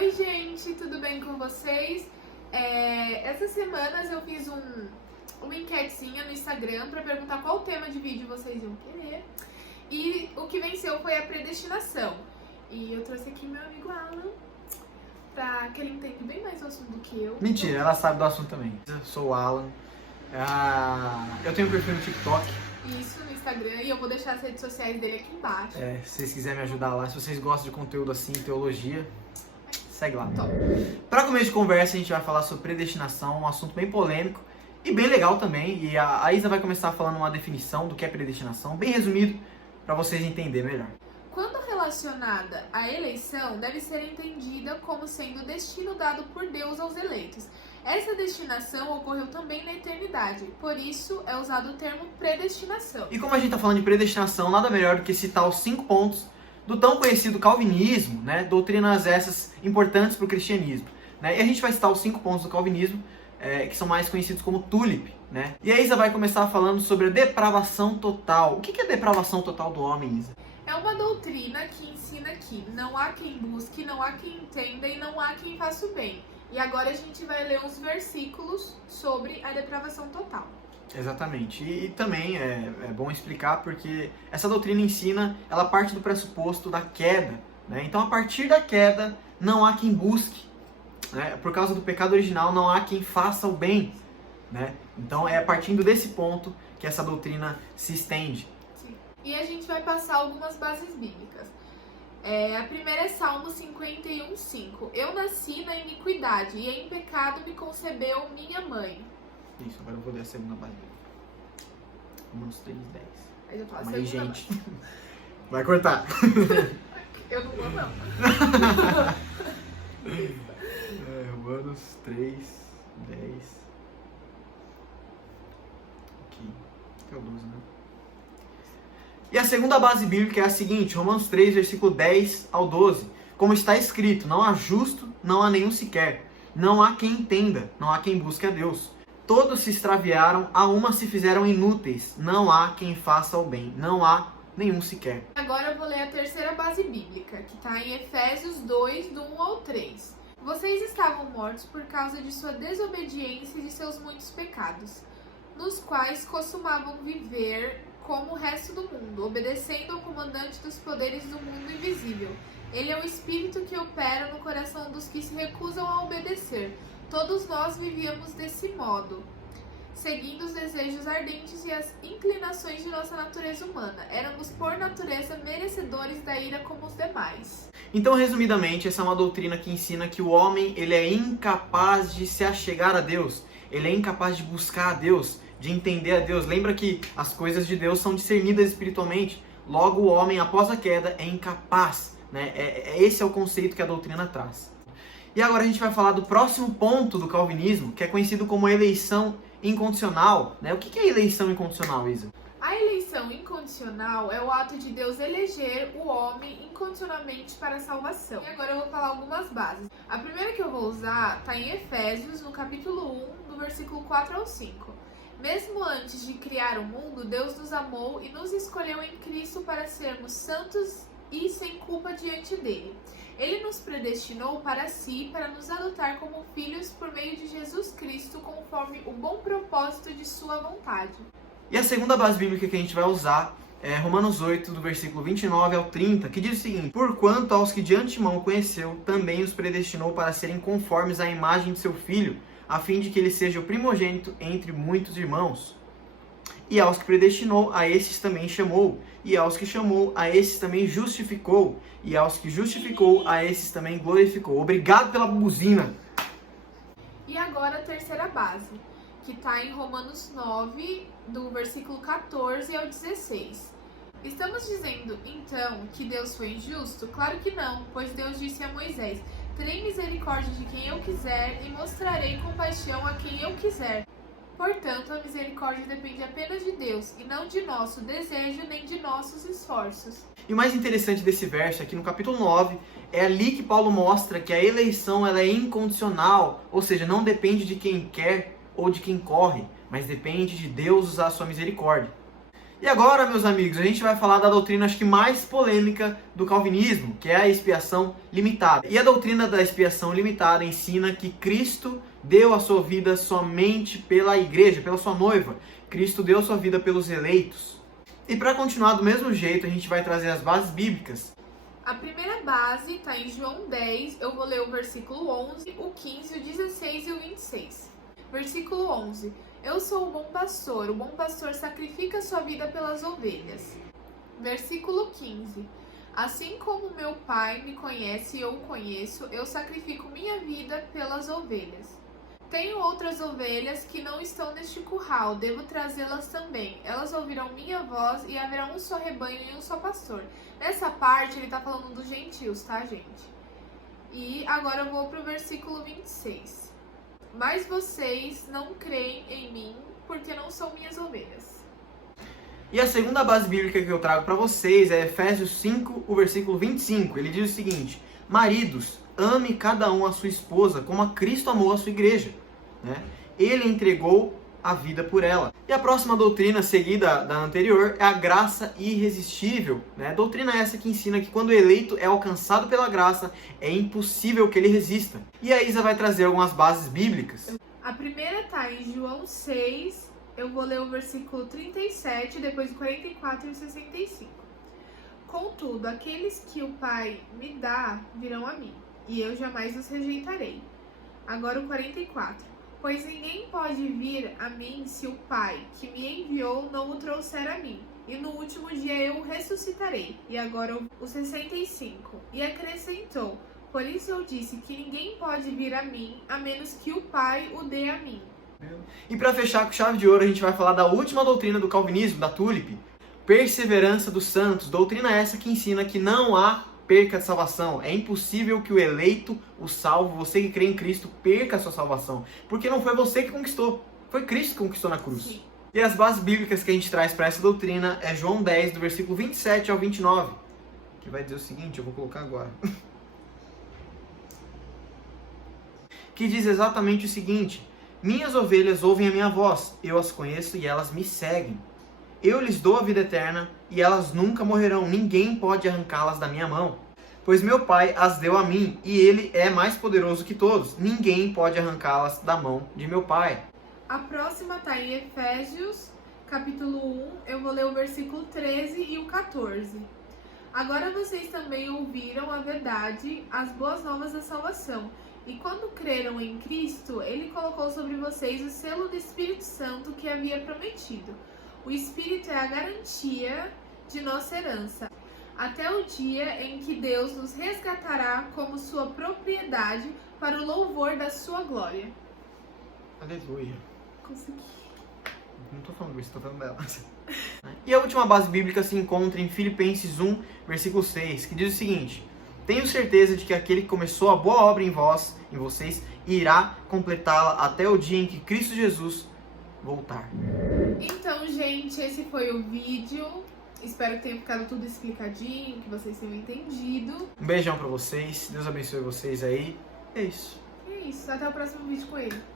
Oi gente, tudo bem com vocês? Essas semanas eu fiz uma enquetezinha no Instagram para perguntar qual tema de vídeo vocês iam querer. E o que venceu foi a predestinação. E eu trouxe aqui meu amigo Alan, que ele entende bem mais o assunto do que eu. Mentira, ela sabe do assunto também. Eu sou o Alan. Eu tenho um perfil no TikTok. Isso, no Instagram, e eu vou deixar as redes sociais dele aqui embaixo. Se vocês quiserem me ajudar lá, se vocês gostam de conteúdo assim, teologia, segue lá. Top. Para começo de conversa, a gente vai falar sobre predestinação, um assunto bem polêmico e bem legal também. E a Isa vai começar falando uma definição do que é predestinação, bem resumido, para vocês entenderem melhor. Quando relacionada à eleição, deve ser entendida como sendo o destino dado por Deus aos eleitos. Essa destinação ocorreu também na eternidade, por isso é usado o termo predestinação. E como a gente está falando de predestinação, nada melhor do que citar os 5 pontos do tão conhecido calvinismo, né? Doutrinas essas importantes para o cristianismo, né? E a gente vai citar os 5 pontos do calvinismo, que são mais conhecidos como tulip, né? E a Isa vai começar falando sobre a depravação total. O que é a depravação total do homem, Isa? É uma doutrina que ensina que não há quem busque, não há quem entenda e não há quem faça o bem. E agora a gente vai ler uns versículos sobre a depravação total. Exatamente. E também é bom explicar porque essa doutrina ensina, ela parte do pressuposto da queda, né? Então, a partir da queda, não há quem busque, né? Por causa do pecado original, não há quem faça o bem, né? Então, é partindo desse ponto que essa doutrina se estende. Sim. E a gente vai passar algumas bases bíblicas. A primeira é Salmo 51:5. Eu nasci na iniquidade e em pecado me concebeu minha mãe. Isso, agora eu vou ler a segunda base. Romanos 3:10. Aí eu falo, Calma aí, segunda gente. Vai cortar. Eu não vou, não. Romanos 3:10. Aqui é o 12, né? E a segunda base bíblica é a seguinte, Romanos 3, versículo 10 ao 12. Como está escrito, não há justo, não há nenhum sequer. Não há quem entenda, não há quem busque a Deus. Todos se extraviaram, a uma se fizeram inúteis. Não há quem faça o bem, não há nenhum sequer. Agora eu vou ler a terceira base bíblica, que está em Efésios 2, do 1 ao 3. Vocês estavam mortos por causa de sua desobediência e de seus muitos pecados, nos quais costumavam viver como o resto do mundo, obedecendo ao comandante dos poderes do mundo invisível. Ele é o espírito que opera no coração dos que se recusam a obedecer. Todos nós vivíamos desse modo, seguindo os desejos ardentes e as inclinações de nossa natureza humana. Éramos, por natureza, merecedores da ira como os demais. Então, resumidamente, essa é uma doutrina que ensina que o homem ele é incapaz de se achegar a Deus. Ele é incapaz de buscar a Deus, de entender a Deus. Lembra que as coisas de Deus são discernidas espiritualmente. Logo, o homem, após a queda, é incapaz, né? Esse é o conceito que a doutrina traz. E agora a gente vai falar do próximo ponto do calvinismo, que é conhecido como eleição incondicional, né? O que é eleição incondicional, Isa? A eleição incondicional é o ato de Deus eleger o homem incondicionalmente para a salvação. E agora eu vou falar algumas bases. A primeira que eu vou usar está em Efésios, no capítulo 1, do versículo 4 ao 5. Mesmo antes de criar o mundo, Deus nos amou e nos escolheu em Cristo para sermos santos e sem culpa diante dele. Ele nos predestinou para si, para nos adotar como filhos por meio de Jesus Cristo, conforme o bom propósito de sua vontade. E a segunda base bíblica que a gente vai usar é Romanos 8, do versículo 29 ao 30, que diz o seguinte: Porquanto aos que de antemão conheceu, também os predestinou para serem conformes à imagem de seu Filho, a fim de que ele seja o primogênito entre muitos irmãos. E aos que predestinou, a esses também chamou. E aos que chamou, a esses também justificou. E aos que justificou, a esses também glorificou. Obrigado pela buzina. E agora a terceira base, que está em Romanos 9, do versículo 14 ao 16. Estamos dizendo, então, que Deus foi injusto? Claro que não, pois Deus disse a Moisés: terei misericórdia de quem eu quiser e mostrarei compaixão a quem eu quiser. Portanto, a misericórdia depende apenas de Deus, e não de nosso desejo nem de nossos esforços. E o mais interessante desse verso, aqui no capítulo 9, é ali que Paulo mostra que a eleição ela é incondicional, ou seja, não depende de quem quer ou de quem corre, mas depende de Deus usar a sua misericórdia. E agora, meus amigos, a gente vai falar da doutrina acho que mais polêmica do calvinismo, que é a expiação limitada. E a doutrina da expiação limitada ensina que Cristo deu a sua vida somente pela igreja, pela sua noiva. Cristo deu a sua vida pelos eleitos. E para continuar do mesmo jeito, a gente vai trazer as bases bíblicas. A primeira base está em João 10, eu vou ler o versículo 11, o 15, o 16 e o 26. Versículo 11. Eu sou o bom pastor sacrifica sua vida pelas ovelhas. Versículo 15. Assim como meu Pai me conhece e eu o conheço, eu sacrifico minha vida pelas ovelhas. Tenho outras ovelhas que não estão neste curral, devo trazê-las também. Elas ouvirão minha voz e haverá um só rebanho e um só pastor. Nessa parte ele está falando dos gentios, tá, gente? E agora eu vou para o versículo 26. Mas vocês não creem em mim, porque não são minhas ovelhas. E a segunda base bíblica que eu trago para vocês é Efésios 5, o versículo 25. Ele diz o seguinte: maridos, ame cada um a sua esposa, como a Cristo amou a sua igreja. Ele entregou a vida por ela. E a próxima doutrina, seguida da anterior, é a graça irresistível. Doutrina essa que ensina que quando o eleito é alcançado pela graça, é impossível que ele resista. E a Isa vai trazer algumas bases bíblicas. A primeira está em João 6, eu vou ler o versículo 37, depois o 44 e o 65. Contudo, aqueles que o Pai me dá virão a mim, e eu jamais os rejeitarei. Agora o 44. Pois ninguém pode vir a mim se o Pai, que me enviou, não o trouxer a mim. E no último dia eu o ressuscitarei. E agora o 65. E acrescentou, por isso eu disse que ninguém pode vir a mim, a menos que o Pai o dê a mim. E para fechar com chave de ouro, a gente vai falar da última doutrina do calvinismo, da Tulip. Perseverança dos santos. Doutrina essa que ensina que não há perca de salvação. É impossível que o eleito, o salvo, você que crê em Cristo, perca a sua salvação. Porque não foi você que conquistou. Foi Cristo que conquistou na cruz. Sim. E as bases bíblicas que a gente traz para essa doutrina é João 10, do versículo 27 ao 29. Que vai dizer o seguinte, eu vou colocar agora. Que diz exatamente o seguinte: minhas ovelhas ouvem a minha voz, eu as conheço e elas me seguem. Eu lhes dou a vida eterna e elas nunca morrerão, ninguém pode arrancá-las da minha mão. Pois meu Pai as deu a mim e ele é mais poderoso que todos, ninguém pode arrancá-las da mão de meu Pai. A próxima está em Efésios, capítulo 1, eu vou ler o versículo 13 e o 14. Agora vocês também ouviram a verdade, as boas novas da salvação. E quando creram em Cristo, ele colocou sobre vocês o selo do Espírito Santo que havia prometido. O Espírito é a garantia de nossa herança, até o dia em que Deus nos resgatará como sua propriedade para o louvor da sua glória. Aleluia. Consegui. Não estou falando isso, estou falando dela. E a última base bíblica se encontra em Filipenses 1, versículo 6, que diz o seguinte: tenho certeza de que aquele que começou a boa obra em vocês, irá completá-la até o dia em que Cristo Jesus voltar. Então, gente, esse foi o vídeo. Espero que tenha ficado tudo explicadinho, que vocês tenham entendido. Um beijão pra vocês, Deus abençoe vocês aí. É isso. É isso, até o próximo vídeo com ele.